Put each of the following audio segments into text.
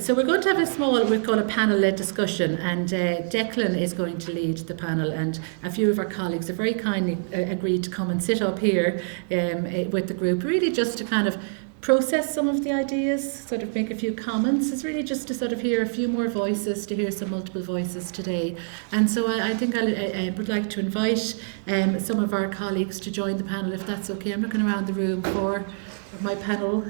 So we're going to have a small, we call a panel-led discussion, and Declan is going to lead the panel, and a few of our colleagues have very kindly agreed to come and sit up here with the group, really just to kind of process some of the ideas, sort of make a few comments. It's really just to sort of hear a few more voices, to hear some multiple voices today. And so I think I would like to invite some of our colleagues to join the panel, if that's okay. I'm looking around the room for my panel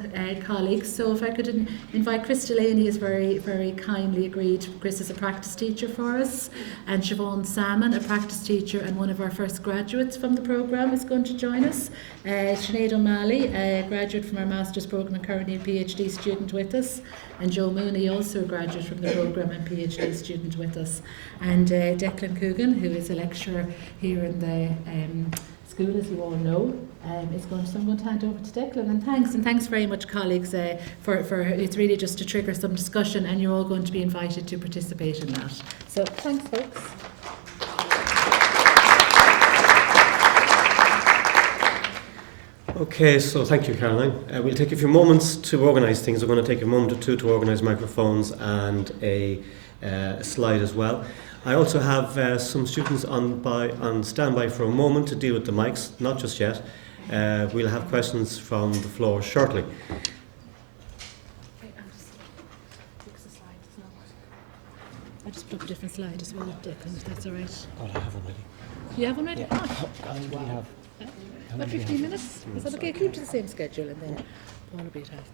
colleagues. So if I could invite Chris Delaney has very, very kindly agreed. Chris is a practice teacher for us, and Siobhan Salmon, a practice teacher and one of our first graduates from the programme, is going to join us. Sinead O'Malley, a graduate from our master's programme and currently a PhD student with us, and Joe Mooney, also a graduate from the programme and PhD student with us, and Declan Coogan, who is a lecturer here in the school, as you all know, is going to. So I'm going to hand over to Declan. And thanks very much, colleagues, for it's really just to trigger some discussion, and you're all going to be invited to participate in that. So thanks, folks. Okay, so thank you, Caroline. We'll take a few moments to organise things. We're going to take a moment or two to organise microphones and a slide as well. I also have some students on standby for a moment to deal with the mics, not just yet. We'll have questions from the floor shortly. I'll just put up a different slide as well, Declan, if that's all right. Oh, I have one ready. You have one ready? Yeah. Oh. We have. About 15 minutes? Is that okay? Keep to the same schedule, and then Paul will be at half past.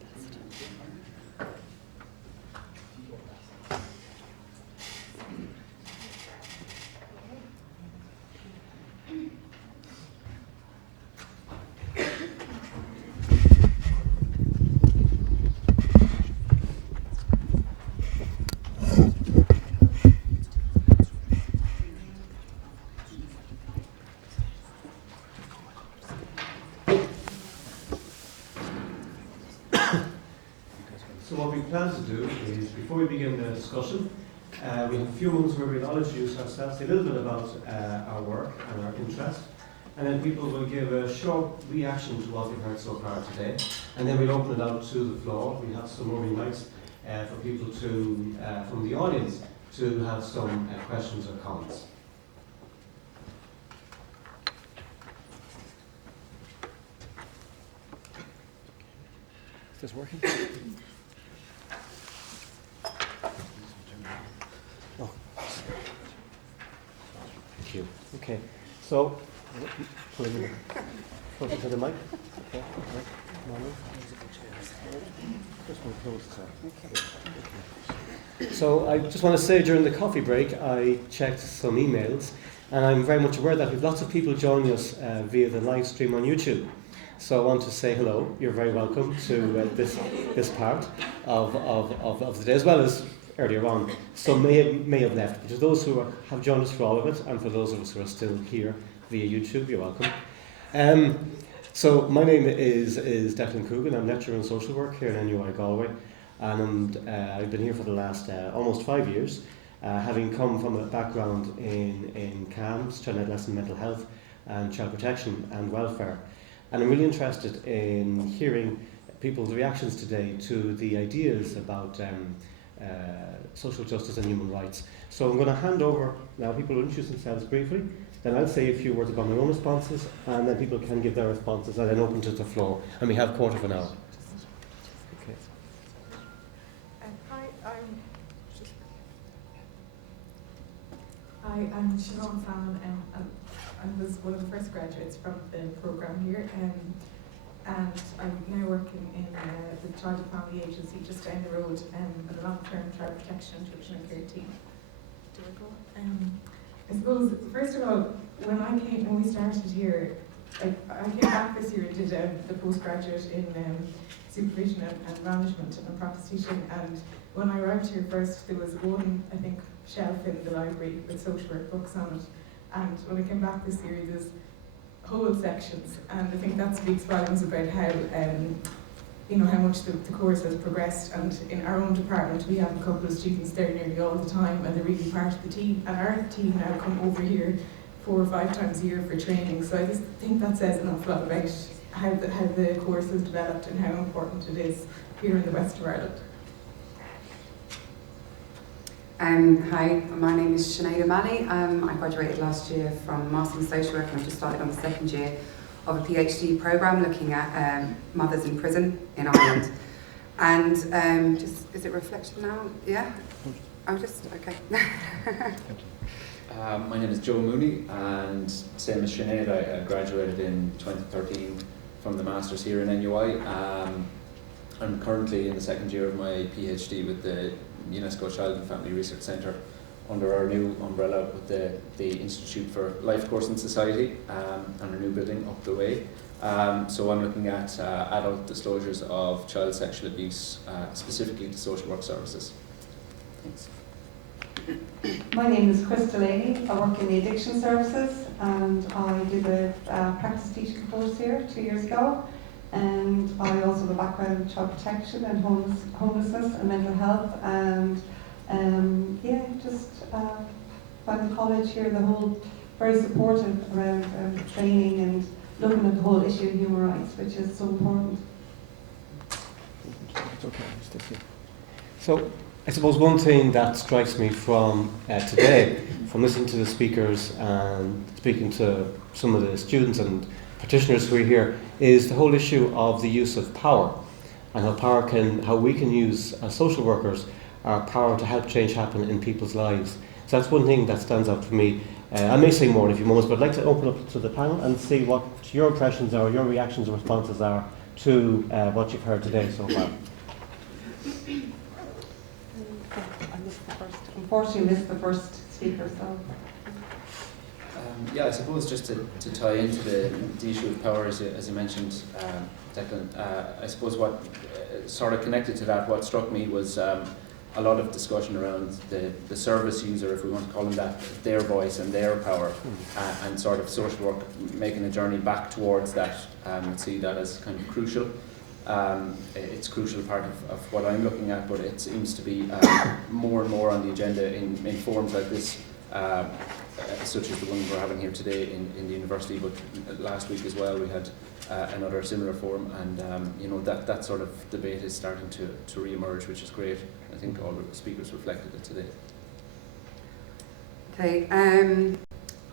So what we plan to do is, before we begin the discussion, we have a few moments where we'll all introduce ourselves, say a little bit about our work and our interest, and then people will give a short reaction to what they've heard so far today, and then we'll open it out to the floor. We have some roving mics for people to, from the audience, to have some questions or comments. Is this working? Oh. Thank you. Okay. So, pull it closer to the mic. Okay. Just want to close this up. Okay. So I just want to say, during the coffee break, I checked some emails, and I'm very much aware that we have lots of people joining us via the live stream on YouTube. So I want to say hello. You're very welcome to this part of the day, as well as earlier on. Some may have left, but to those who have joined us for all of it, and for those of us who are still here via YouTube, you're welcome. So my name is Declan Coogan. I'm lecturer in social work here in NUI Galway, and I've been here for the last almost 5 years, having come from a background in CAMS, child and adolescent mental health, and child protection and welfare. And I'm really interested in hearing people's reactions today to the ideas about social justice and human rights. So I'm going to hand over now. People will introduce themselves briefly, then I'll say a few words about my own responses, and then people can give their responses, and then open to the floor. And we have a quarter of an hour. Okay. I'm Siobhan Salmon, and I was one of the first graduates from the programme here, and I'm now working in the Child and Family Agency just down the road, in the long-term child protection and children and care team. Do I go? I suppose, first of all, when we started here, I came back this year and did the postgraduate in supervision and management and practice teaching, and when I arrived here first, there was one, I think, shelf in the library with social work books on it, and when I came back this year, there's whole sections, and I think that speaks volumes about how how much the course has progressed. And in our own department, we have a couple of students there nearly all the time, and they're really part of the team. And our team now come over here 4 or 5 times a year for training. So I just think that says an awful lot about how the course has developed and how important it is here in the west of Ireland. Hi, my name is Sinead O'Malley. I graduated last year from Masters in Social Work and I've just started on the second year of a PhD programme looking at mothers in prison in Ireland. And is it reflection now? Yeah? Okay. My name is Joe Mooney, and same as Sinead, I graduated in 2013 from the Masters here in NUI. I'm currently in the second year of my PhD with the UNESCO Child and Family Research Centre under our new umbrella with the Institute for Life Course and Society and a new building up the way. So I'm looking at adult disclosures of child sexual abuse, specifically to social work services. Thanks. My name is Chris Delaney. I work in the addiction services and I did a practice teaching course here 2 years ago. And I also have a background in child protection and homelessness and mental health. And find the college here, the whole very supportive around training and looking at the whole issue of human rights, which is so important. So I suppose one thing that strikes me from today, from listening to the speakers and speaking to some of the students and practitioners who are here, is the whole issue of the use of power and how we can use as social workers our power to help change happen in people's lives. So that's one thing that stands out for me. I may say more in a few moments, but I'd like to open up to the panel and see what your impressions are, your reactions and responses are to what you've heard today so far. Unfortunately, missed the first speaker, so. I suppose just to tie into the issue of power, as you mentioned, Declan, I suppose what sort of connected to that, what struck me was a lot of discussion around the service user, if we want to call them that, their voice and their power, and sort of social work making a journey back towards that, and see that as kind of crucial. It's a crucial part of what I'm looking at, but it seems to be more and more on the agenda in forums like this, such as the one we're having here today in the university, but last week as well we had another similar forum, and that sort of debate is starting to re-emerge, which is great. I think all the speakers reflected it today. Okay,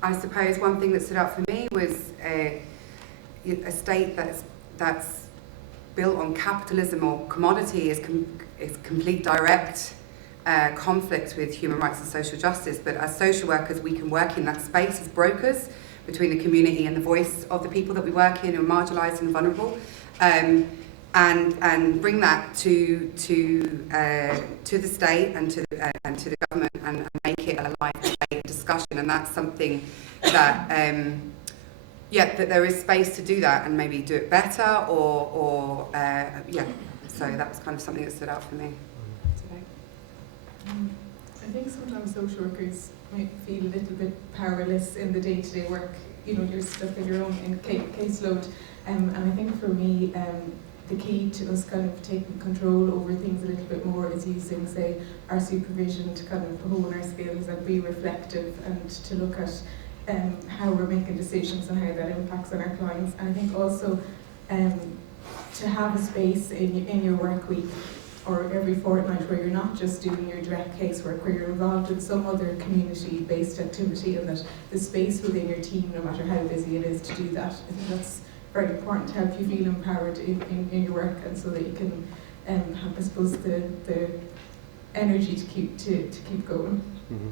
I suppose one thing that stood out for me was a state that's built on capitalism or commodity is complete direct conflict with human rights and social justice, but as social workers we can work in that space as brokers between the community and the voice of the people that we work in who are marginalised and vulnerable, and bring that to the state and to the government and make it a live debate discussion, and that's something that that there is space to do that and maybe do it better so that was kind of something that stood out for me today. I think sometimes social workers might feel a little bit powerless in the day-to-day work. You're stuck in your own caseload, and I think for me the key to us kind of taking control over things a little bit more is using, say, our supervision to kind of hone our skills and be reflective and to look at how we're making decisions and how that impacts on our clients. And I think also to have a space in your work week or every fortnight where you're not just doing your direct casework, where you're involved in some other community-based activity, and that the space within your team, no matter how busy it is, to do that. I think that's very important to help you feel empowered in your work, and so that you can have, I suppose, the energy to keep going. Mm-hmm.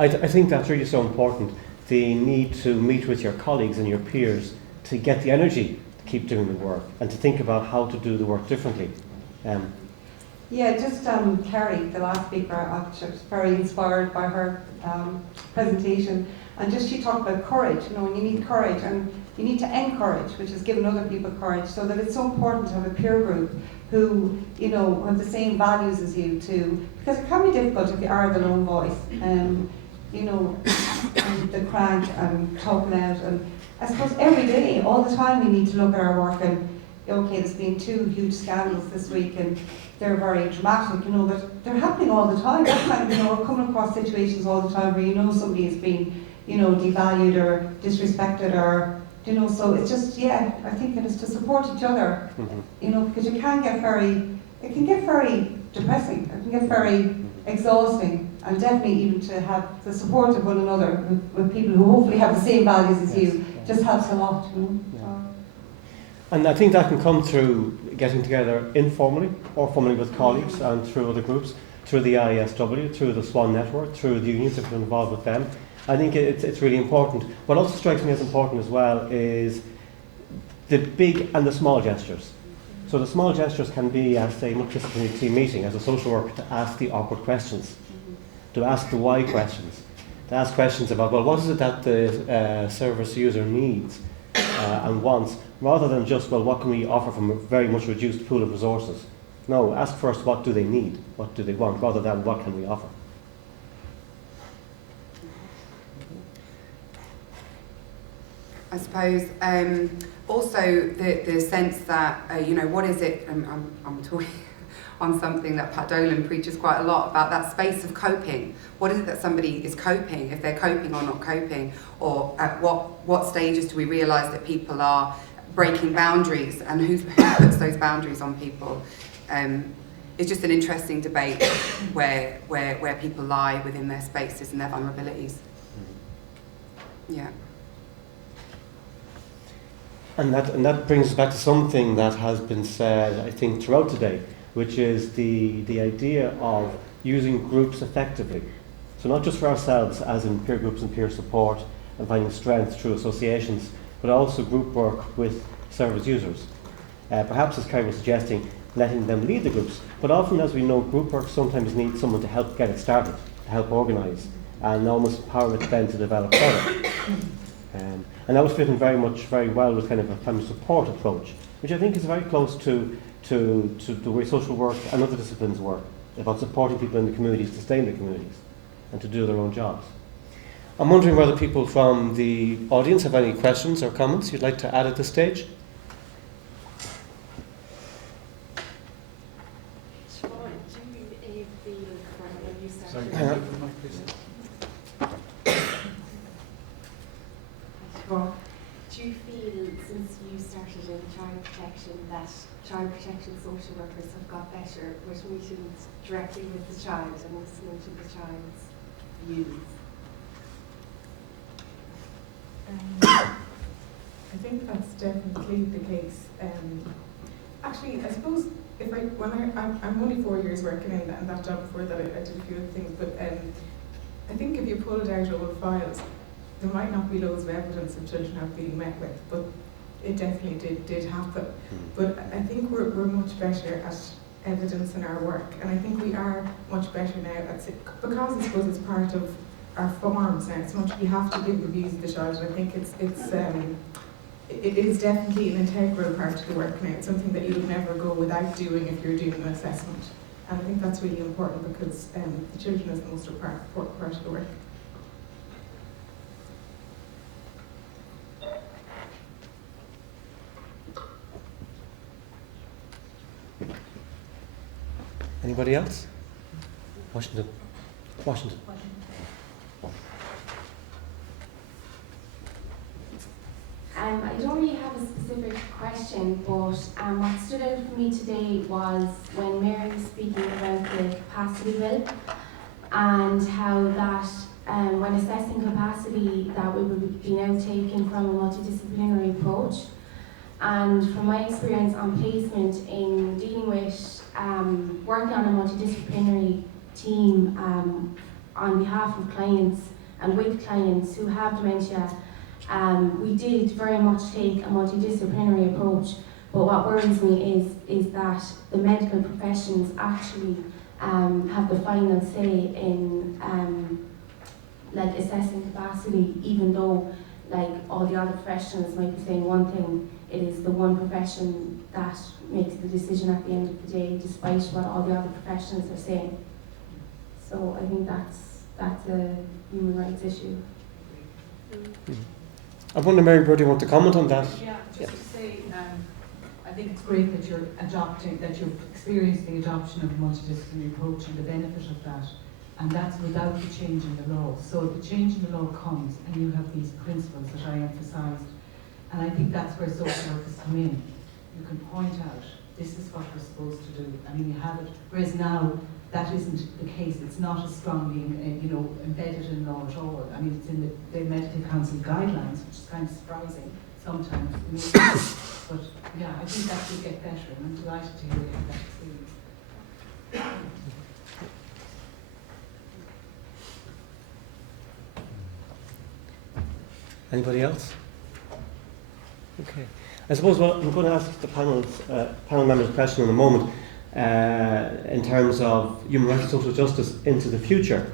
I think that's really so important. The need to meet with your colleagues and your peers to get the energy to keep doing the work and to think about how to do the work differently. Kerry, the last speaker, I was very inspired by her presentation, and she talked about courage. And you need courage, and you need to encourage, which is giving other people courage. So that it's so important to have a peer group who have the same values as you too, because it can be difficult if you are the lone voice, and the crank and talking out. And I suppose every day, all the time, we need to look at our work and. Okay, there's been 2 huge scandals this week and they're very dramatic, but they're happening all the time. That's kind of, we're coming across situations all the time where somebody is being, devalued or disrespected or, so it's just, I think that it's to support each other, because it can get very depressing. It can get very exhausting, and definitely even to have the support of one another with people who hopefully have the same values as you just helps a lot. You know? And I think that can come through getting together informally or formally with colleagues and through other groups, through the ISW, through the SWAN network, through the unions if you're involved with them. I think it's really important. What also strikes me as important as well is the big and the small gestures. So the small gestures can be as a multidisciplinary team meeting, as a social worker, to ask the awkward questions, to ask the why questions, to ask questions about, well, what is it that the service user needs and wants, rather than just, well, what can we offer from a very much reduced pool of resources? No, ask first, what do they need, what do they want, rather than what can we offer. I suppose also the sense that, what is it, I'm talking on something that Pat Dolan preaches quite a lot about, that space of coping. What is it that somebody is coping, if they're coping or not coping, or at what stages do we realise that people are breaking boundaries, and who puts those boundaries on people? It's just an interesting debate where people lie within their spaces and their vulnerabilities. Yeah. And that brings us back to something that has been said, I think, throughout today, which is the idea of using groups effectively. So not just for ourselves, as in peer groups and peer support and finding strength through associations, but also group work with service users. Perhaps, as Carrie was suggesting, letting them lead the groups. But often, as we know, group work sometimes needs someone to help get it started, to help organise, and almost empower it then to develop further. And that was fitting very well with kind of a family support approach, which I think is very close to the way social work and other disciplines work, about supporting people in the communities to stay in the communities and to do their own jobs. I'm wondering whether people from the audience have any questions or comments you'd like to add at this stage? Do you feel, since you started in child protection, that child protection social workers have got better with meeting directly with the child and listening to the child's views? I think that's definitely the case. Actually, I suppose I'm only 4 years working in that job. Before that, I did a few other things, but I think if you pulled out all the files, there might not be loads of evidence of children have been met with, but it definitely did happen. But I think we're much better at evidence in our work, and I think we are much better now at it, because I suppose it's part of our forms now. It's much, you have to give the views of the child, and I think it is definitely an integral part of the work now. It's something that you would never go without doing if you're doing an assessment, and I think that's really important, because the children is the most important part of the work. Anybody else? Washington. I don't really have a specific question, but what stood out for me today was when Mary was speaking about the capacity bill, and how that when assessing capacity, that we would be now taken from a multidisciplinary approach. And from my experience on placement in dealing with working on a multidisciplinary team on behalf of clients and with clients who have dementia, we did very much take a multidisciplinary approach. But what worries me is that the medical professions actually have the final say in like assessing capacity, even though like all the other professionals might be saying one thing. It is the one profession that makes the decision at the end of the day, despite what all the other professionals are saying. So I think that's a human rights issue. I wonder, Mary Bird, do you want to comment on that? Yeah, just to say, I think it's great that you're experienced the adoption of a multidisciplinary approach and the benefit of that, and that's without the change in the law. So if the change in the law comes and you have these principles that I emphasised, and I think that's where social workers come in. You can point out this is what we're supposed to do. I mean, you have it, whereas now that isn't the case. It's not as strongly, embedded in law at all. I mean, it's in the Medical Council guidelines, which is kind of surprising sometimes. But yeah, I think that will get better, and I'm delighted to hear you have that experience. Anybody else? Okay. I suppose I'm going to ask the panel members a question in a moment in terms of human rights and social justice into the future,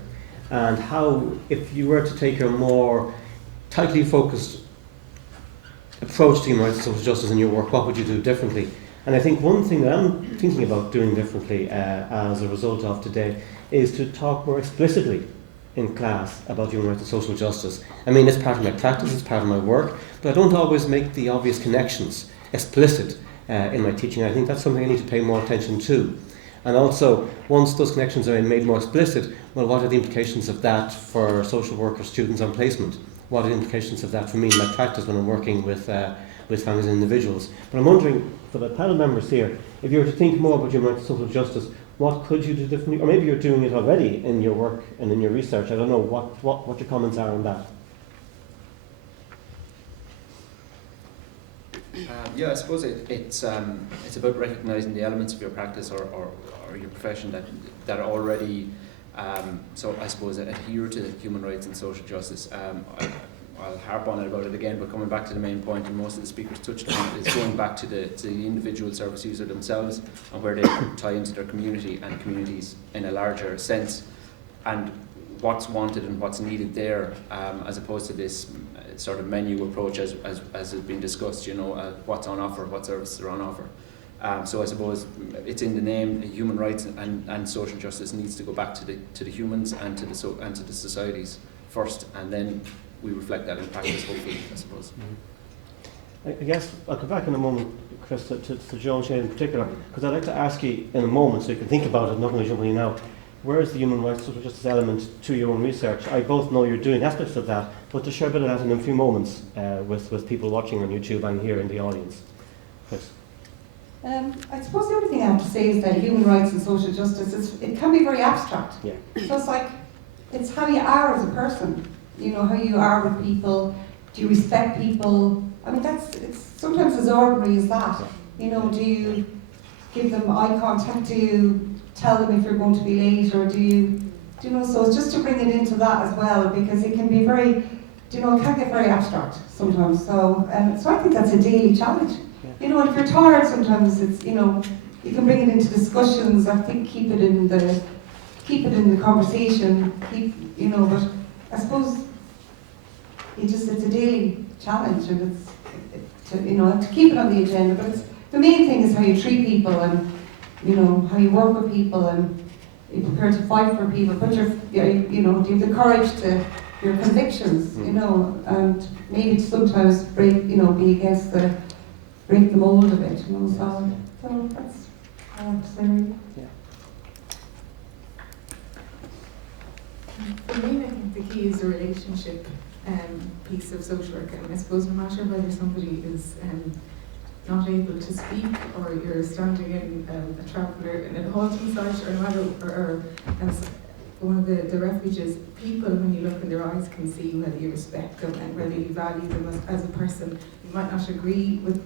and how, if you were to take a more tightly focused approach to human rights and social justice in your work, what would you do differently? And I think one thing that I'm thinking about doing differently as a result of today is to talk more explicitly in class about human rights and social justice. I mean, it's part of my practice, it's part of my work, but I don't always make the obvious connections explicit in my teaching. I think that's something I need to pay more attention to. And also, once those connections are made more explicit, well, what are the implications of that for social workers, students on placement? What are the implications of that for me in my practice when I'm working with families and individuals? But I'm wondering, for the panel members here, if you were to think more about human rights and social justice, what could you do differently? Or maybe you're doing it already in your work and in your research. I don't know what your comments are on that. Yeah, I suppose it's about recognising the elements of your practice or your profession that are already, so I suppose, adhere to human rights and social justice. I'll harp on it about it again, but coming back to the main point, and most of the speakers touched on it, is going back to the individual service user themselves and where they tie into their community and communities in a larger sense, and what's wanted and what's needed there, as opposed to this sort of menu approach as has been discussed, what's on offer, what services are on offer. So I suppose it's in the name, human rights and social justice needs to go back to the humans and to the societies first, and then we reflect that in practice, hopefully, I suppose. I guess I'll come back in a moment, Chris, to Joan Shane in particular, because I'd like to ask you in a moment, so you can think about it, I'm not going to jump on you now, where is the human rights social justice element to your own research? I both know you're doing aspects of that, but to share a bit of that in a few moments with people watching on YouTube and here in the audience. Chris. I suppose the only thing I have to say is that human rights and social justice, it can be very abstract. Yeah. So it's how you are as a person, how you are with people, do you respect people? I mean, it's sometimes as ordinary as that. Do you give them eye contact? Do you tell them if you're going to be late, or do you so it's just to bring it into that as well, because it can be very, it can get very abstract sometimes. So I think that's a daily challenge. And if you're tired sometimes, it's, you can bring it into discussions. I think keep it in the conversation, but I suppose it's a daily challenge, and it's to keep it on the agenda. But the main thing is how you treat people, and how you work with people, and you're prepared to fight for people, but do you have the courage to your convictions, and maybe sometimes be against break the mold of it, so that's all I have to say. Yeah. For me, I think the key is the relationship piece of social work, and I suppose no matter whether somebody is not able to speak, or you're standing in a traveller in a halting site, or no matter, or as one of the refuges, people, when you look in their eyes, can see whether you respect them and whether you value them as a person. You might not agree with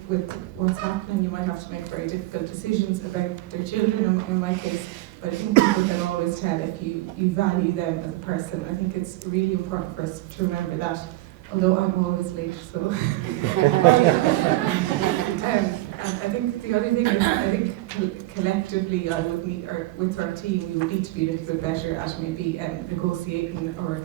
what's happening, you might have to make very difficult decisions about their children, in my case, but I think people can always tell if you value them as a person. I think it's really important for us to remember that, although I'm always late, so. And I think the other thing is, I think collectively I would need, or with our team, we would need to be a little bit better at maybe negotiating or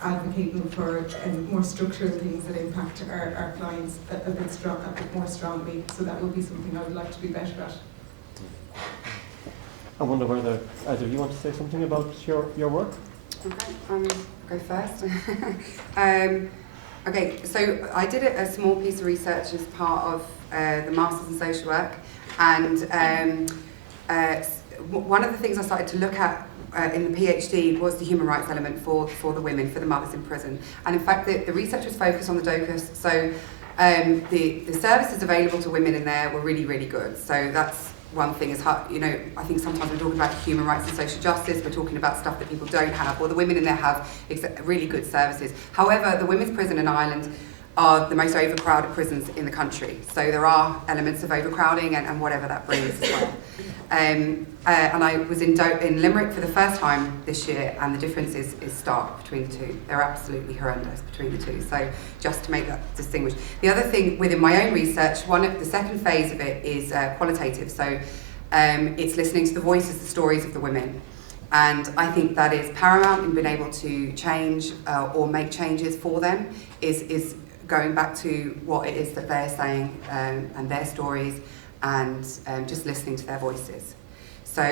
advocating for more structural things that impact our clients a bit more strongly. So that would be something I would like to be better at. I wonder whether either you want to say something about your work? Okay, I'll go first. Okay, so I did a small piece of research as part of the Masters in Social Work, and one of the things I started to look at in the PhD was the human rights element for the women, for the mothers in prison. And in fact, the research was focused on the DOCUS, so The services available to women in there were really, really good. So that's one thing. Is hard, you know, I think sometimes we're talking about human rights and social justice, we're talking about stuff that people don't have. Well, the women in there have really good services. However, the women's prison in Ireland are the most overcrowded prisons in the country. So there are elements of overcrowding and whatever that brings as well. And I was in Limerick for the first time this year, and the difference is stark between the two. They're absolutely horrendous between the two. So just to make that distinguish. The other thing within my own research, the second phase of it is qualitative. So it's listening to the voices, the stories of the women. And I think that is paramount in being able to change or make changes for them, is going back to what it is that they're saying and their stories, and just listening to their voices. So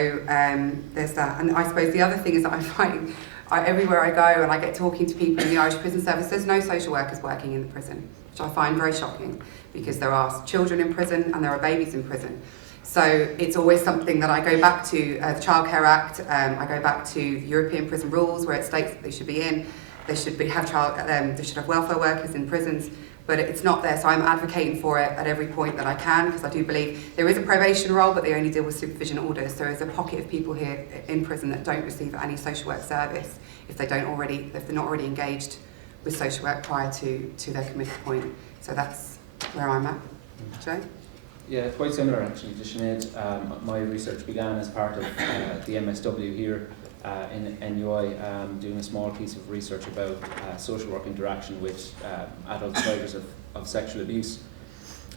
there's that. And I suppose the other thing is that I'm finding everywhere I go and I get talking to people in the Irish Prison Service, there's no social workers working in the prison, which I find very shocking, because there are children in prison and there are babies in prison. So it's always something that I go back to, the Child Care Act, I go back to European prison rules where it states that they should be in, they should have welfare workers in prisons, but it's not there. So I'm advocating for it at every point that I can, because I do believe there is a probation role, but they only deal with supervision orders. So there's a pocket of people here in prison that don't receive any social work service if they're not already engaged with social work prior to their committed point. So that's where I'm at. Joe? Yeah, quite similar actually to Sinead. My research began as part of the MSW here in NUI, doing a small piece of research about social work interaction with adult survivors of sexual abuse,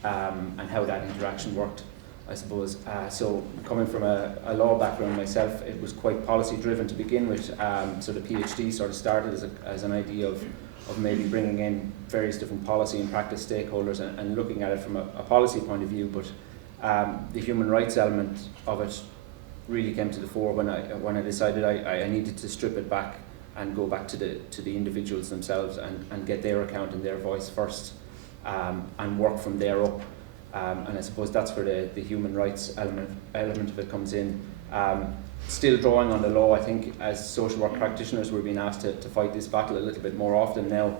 and how that interaction worked, I suppose. So coming from a law background myself, it was quite policy driven to begin with. So the PhD sort of started as an idea of maybe bringing in various different policy and practice stakeholders and looking at it from a policy point of view, but the human rights element of it really came to the fore when I decided I needed to strip it back and go back to the individuals themselves and get their account and their voice first, and work from there up. And I suppose that's where the human rights element of it comes in. Still drawing on the law, I think as social work practitioners we're being asked to fight this battle a little bit more often now.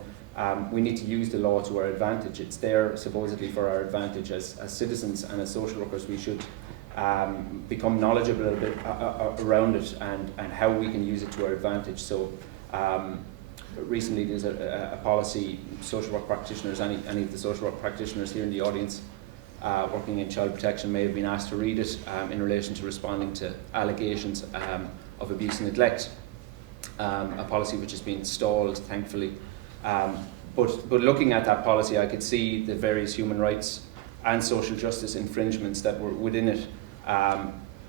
We need to use the law to our advantage. It's there supposedly for our advantage as citizens, and as social workers we should become knowledgeable a little bit around it and how we can use it to our advantage. So recently there's a policy, social work practitioners, any of the social work practitioners here in the audience working in child protection may have been asked to read it in relation to responding to allegations of abuse and neglect, a policy which has been stalled thankfully. But looking at that policy, I could see the various human rights and social justice infringements that were within it,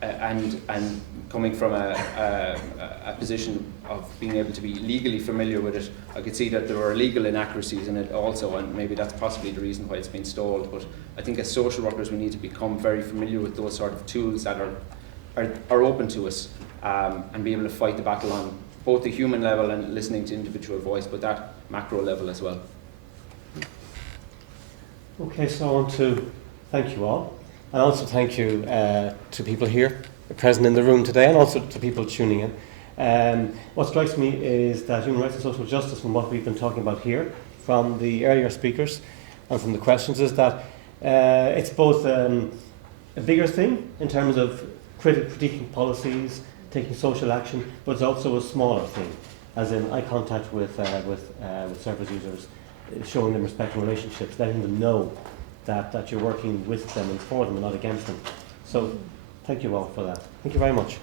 and coming from a position of being able to be legally familiar with it, I could see that there were legal inaccuracies in it also, and maybe that's possibly the reason why it's been stalled. But I think as social workers we need to become very familiar with those sort of tools that are open to us, and be able to fight the battle on both the human level and listening to individual voice, but that macro level as well. Okay, so I want to thank you all, and also thank you to people here present in the room today, and also to people tuning in. What strikes me is that human rights and social justice, from what we've been talking about here, from the earlier speakers and from the questions, is that it's both a bigger thing in terms of critiquing policies, taking social action, but it's also a smaller thing, as in eye contact with service users, showing them respect in relationships, letting them know that you're working with them and for them and not against them. So thank you all for that. Thank you very much.